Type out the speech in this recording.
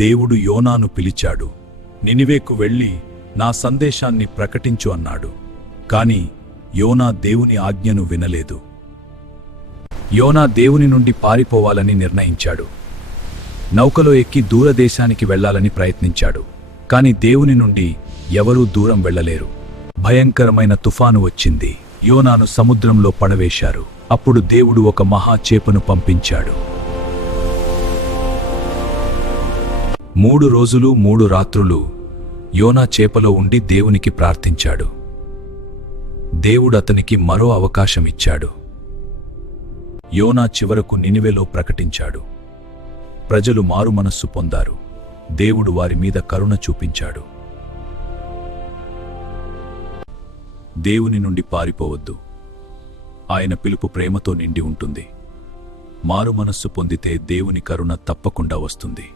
దేవుడు యోనాను పిలిచాడు. నినివేకు వెళ్ళి నా సందేశాన్ని ప్రకటించు అన్నాడు. కాని యోనా దేవుని ఆజ్ఞను వినలేదు. యోనా దేవుని నుండి పారిపోవాలని నిర్ణయించాడు. నౌకలో ఎక్కి దూరదేశానికి వెళ్లాలని ప్రయత్నించాడు. కాని దేవుని నుండి ఎవరూ దూరం వెళ్లలేరు. భయంకరమైన తుఫాను వచ్చింది. యోనాను సముద్రంలో పడవేశారు. అప్పుడు దేవుడు ఒక మహా చేపను పంపించాడు. 3 రోజులు 3 రాత్రులు యోనా చేపలో ఉండి దేవునికి ప్రార్థించాడు. దేవుడు అతనికి మరో అవకాశం ఇచ్చాడు. యోనా చివరకు నినివేలో ప్రకటించాడు. ప్రజలు మారుమనస్సు పొందారు. దేవుడు వారి మీద కరుణ చూపించాడు. దేవుని నుండి పారిపోవద్దు. ఆయన పిలుపు ప్రేమతో నిండి ఉంటుంది. మారుమనస్సు పొందితే దేవుని కరుణ తప్పకుండా వస్తుంది.